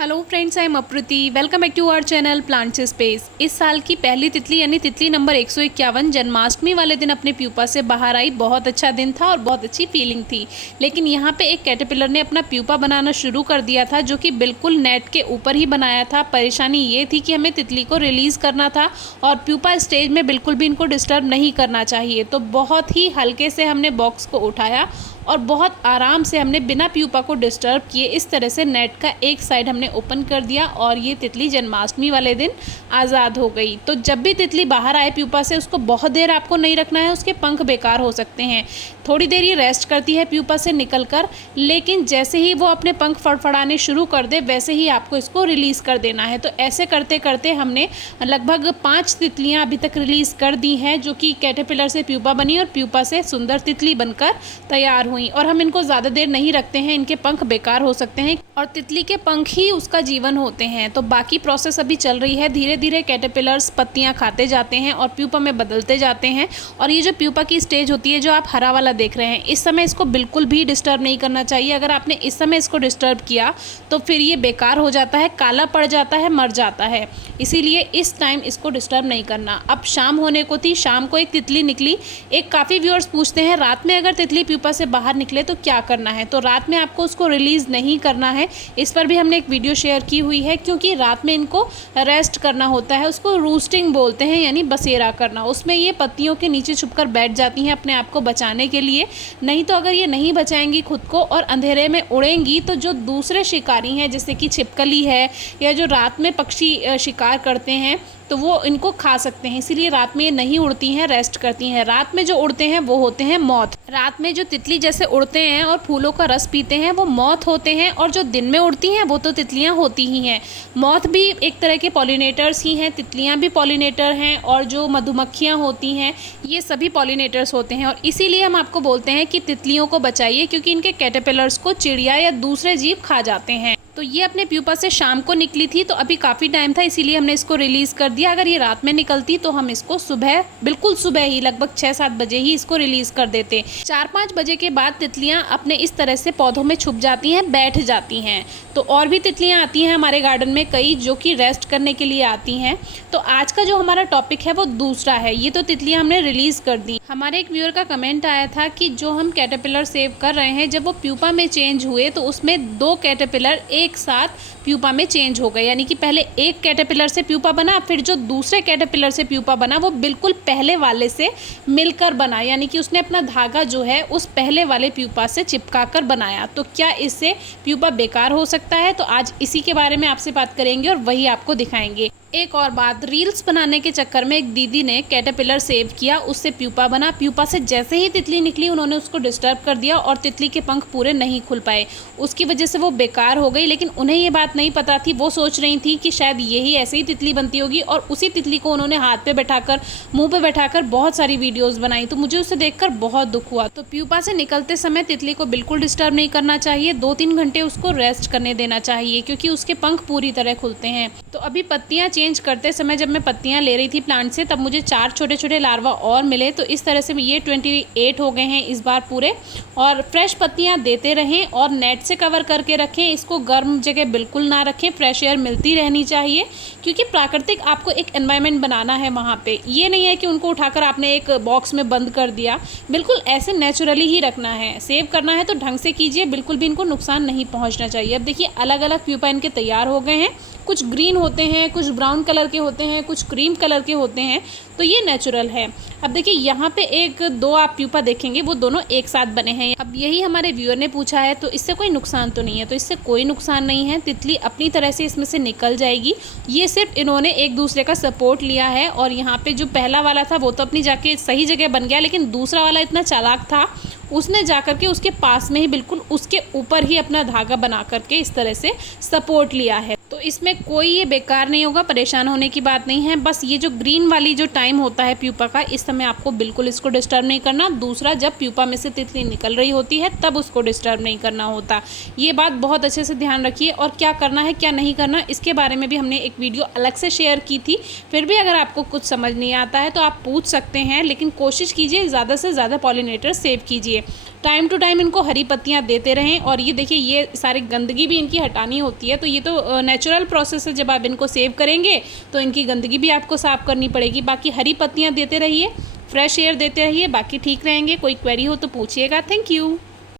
Hello friends, I am Apruti. Welcome back to our channel Plants Space. इस साल की पहली तितली यानी तितली नंबर 151 जन्माष्टमी वाले दिन अपने प्यूपा से बाहर आई। बहुत अच्छा दिन था और बहुत अच्छी फीलिंग थी। लेकिन यहाँ पे एक कैटरपिलर ने अपना प्यूपा बनाना शुरू कर दिया था, जो कि बिल्कुल नेट के ऊपर ही बनाया था। परेशानी ये थी कि हमें तितली को रिलीज़ करना था और प्यूपा स्टेज में बिल्कुल भी इनको डिस्टर्ब नहीं करना चाहिए। तो बहुत ही हल्के से हमने बॉक्स को उठाया और बहुत आराम से हमने बिना प्यूपा को डिस्टर्ब किए इस तरह से नेट का एक साइड हमने ओपन कर दिया और ये तितली जन्माष्टमी वाले दिन आज़ाद हो गई। तो जब भी तितली बाहर आए प्यूपा से, उसको बहुत देर आपको नहीं रखना है, उसके पंख बेकार हो सकते हैं। थोड़ी देर ये रेस्ट करती है प्यूपा से निकलकर, लेकिन जैसे ही वो अपने पंख फड़फड़ाने शुरू कर दे वैसे ही आपको इसको रिलीज़ कर देना है। तो ऐसे करते करते हमने लगभग 5 तितलियाँ अभी तक रिलीज़ कर दी हैं, जो कि कैटरपिलर से प्यूपा बनी और प्यूपा से सुंदर तितली बनकर तैयार हुई। और हम इनको ज़्यादा देर नहीं रखते हैं, इनके पंख बेकार हो सकते हैं और तितली के पंख ही उसका जीवन होते हैं। तो बाकी प्रोसेस अभी चल रही है। धीरे धीरे कैटरपिलर्स पत्तियां खाते जाते हैं और प्यूपा में बदलते जाते हैं। और ये जो प्यूपा की स्टेज होती है, जो आप हरा वाला देख रहे हैं, इस समय इसको बिल्कुल भी डिस्टर्ब नहीं करना चाहिए। अगर आपने इस समय इसको डिस्टर्ब किया तो फिर ये बेकार हो जाता है, काला पड़ जाता है, मर जाता है। इसीलिए इस टाइम इसको डिस्टर्ब नहीं करना। अब शाम होने को थी, शाम को एक तितली निकली। एक काफ़ी व्यूअर्स पूछते हैं रात में अगर तितली प्यूपा से बाहर निकले तो क्या करना है। तो रात में आपको उसको रिलीज़ नहीं करना है। इस पर भी हमने एक वीडियो शेयर की हुई है, क्योंकि रात में इनको रेस्ट करना होता है। उसको रूस्टिंग बोलते हैं, यानी बसेरा करना। उसमें ये पत्तियों के नीचे छुपकर बैठ जाती हैं अपने आप को बचाने के लिए। नहीं तो अगर ये नहीं बचाएंगी खुद को और अंधेरे में उड़ेंगी तो जो दूसरे शिकारी हैं, जैसे कि छिपकली है या जो रात में पक्षी शिकार करते हैं, तो वो इनको खा सकते हैं। इसीलिए रात में ये नहीं उड़ती हैं, रेस्ट करती हैं। रात में जो उड़ते हैं वो होते हैं मॉथ। रात में जो तितली जैसे उड़ते हैं और फूलों का रस पीते हैं वो मॉथ होते हैं, और जो दिन में उड़ती हैं वो तो तितलियां होती ही हैं। मॉथ भी एक तरह के पॉलिनेटर्स ही हैं, तितलियां भी पॉलिनेटर हैं, और जो मधुमक्खियां होती हैं ये सभी पॉलिनेटर्स होते हैं। और इसीलिए हम आपको बोलते हैं कि तितलियों को बचाइए, क्योंकि इनके कैटरपिलर्स को चिड़िया या दूसरे जीव खा जाते हैं। तो ये अपने प्यूपा से शाम को निकली थी, तो अभी काफ़ी टाइम था, इसीलिए हमने इसको रिलीज़ कर दिया। अगर ये रात में निकलती तो हम इसको सुबह, बिल्कुल सुबह ही, लगभग 6-7 बजे ही इसको रिलीज़ कर देते। 4-5 बजे के बाद तितलियां अपने इस तरह से पौधों में छुप जाती हैं, बैठ जाती हैं। तो और भी तितलियां आती हैं हमारे गार्डन में कई, जो कि रेस्ट करने के लिए आती हैं। तो आज का जो हमारा टॉपिक है वो दूसरा है। ये तो तितलियां हमने रिलीज़ कर दी। हमारे एक व्यूअर का कमेंट आया था कि जो हम कैटरपिलर सेव कर रहे हैं, जब वो प्यूपा में चेंज हुए तो उसमें 2 कैटरपिलर एक साथ प्यूपा में चेंज हो गए। यानी कि पहले एक कैटरपिलर से प्यूपा बना, फिर जो दूसरे कैटरपिलर से प्यूपा बना वो बिल्कुल पहले वाले से मिलकर बना। यानी कि उसने अपना धागा जो है उस पहले वाले प्यूपा से चिपका कर बनाया। तो क्या इससे प्यूपा बेकार हो सकता है? तो आज इसी के बारे में आपसे बात करेंगे और वही आपको दिखाएंगे। एक और बात, रील्स बनाने के चक्कर में एक दीदी ने कैटरपिलर सेव किया, उससे प्यूपा बना। प्यूपा से जैसे ही तितली निकली उन्होंने उसको डिस्टर्ब कर दिया और तितली के पंख पूरे नहीं खुल पाए। उसकी वजह से वो बेकार हो गई। लेकिन उन्हें ये बात नहीं पता थी। वो सोच रही थी कि शायद यही ऐसे ही तितली बनती होगी, और उसी तितली को उन्होंने हाथ पे बैठाकर, मुंह पे बैठाकर बहुत सारी वीडियोस बनाई। तो मुझे उसे देखकर बहुत दुख हुआ। तो प्यूपा से निकलते समय तितली को बिल्कुल डिस्टर्ब नहीं करना चाहिए। 2-3 घंटे उसको रेस्ट करने देना चाहिए, क्योंकि उसके पंख पूरी तरह खुलते हैं। तो अभी पत्तियां चेंज करते समय जब मैं पत्तियां ले रही थी प्लांट से, तब मुझे 4 छोटे छोटे लार्वा और मिले। तो इस तरह से ये 28 हो गए हैं इस बार पूरे। और फ्रेश पत्तियां देते रहें और नेट से कवर करके रखें। इसको गर्म जगह बिल्कुल ना रखें, फ्रेश एयर मिलती रहनी चाहिए, क्योंकि प्राकृतिक आपको एक एनवायरनमेंट बनाना है वहाँ पे। ये नहीं है कि उनको उठाकर आपने एक बॉक्स में बंद कर दिया। बिल्कुल ऐसे नेचुरली ही रखना है। सेव करना है तो ढंग से कीजिए, बिल्कुल भी इनको नुकसान नहीं पहुँचना चाहिए। अब देखिए अलग अलग प्यूपा इनके तैयार हो गए हैं। कुछ ग्रीन होते हैं, कुछ ब्राउन कलर के होते हैं, कुछ क्रीम कलर के होते हैं। तो ये नेचुरल है। अब देखिए यहाँ पे 1-2 आप प्यूपा देखेंगे, वो दोनों एक साथ बने हैं। अब यही हमारे व्यूअर ने पूछा है, तो इससे कोई नुकसान तो नहीं है? तो इससे कोई नुकसान नहीं है। तितली अपनी तरह से इसमें से निकल जाएगी। ये सिर्फ इन्होंने एक दूसरे का सपोर्ट लिया है। और यहाँ पे जो पहला वाला था वो तो अपनी जाके सही जगह बन गया, लेकिन दूसरा वाला इतना चालाक था, उसने जाकर के उसके पास में ही, बिल्कुल उसके ऊपर ही अपना धागा बना करके इस तरह से सपोर्ट लिया है। तो इसमें कोई ये बेकार नहीं होगा, परेशान होने की बात नहीं है। बस ये जो ग्रीन वाली जो टाइम होता है प्यूपा का, इस समय आपको बिल्कुल इसको डिस्टर्ब नहीं करना। दूसरा, जब प्यूपा में से तितली निकल रही होती है तब उसको डिस्टर्ब नहीं करना होता। ये बात बहुत अच्छे से ध्यान रखिए। और क्या करना है क्या नहीं करना, इसके बारे में भी हमने एक वीडियो अलग से शेयर की थी। फिर भी अगर आपको कुछ समझ नहीं आता है तो आप पूछ सकते हैं, लेकिन कोशिश कीजिए ज़्यादा से ज़्यादा पॉलिनेटर सेव कीजिए। टाइम टू टाइम इनको हरी पत्तियाँ देते रहें। और ये देखिए, ये सारी गंदगी भी इनकी हटानी होती है, तो ये तो नेचुरल प्रोसेस है। जब आप इनको सेव करेंगे तो इनकी गंदगी भी आपको साफ़ करनी पड़ेगी। बाकी हरी पत्तियाँ देते रहिए, फ्रेश एयर देते रहिए, बाकी ठीक रहेंगे। कोई क्वेरी हो तो पूछिएगा। Thank you.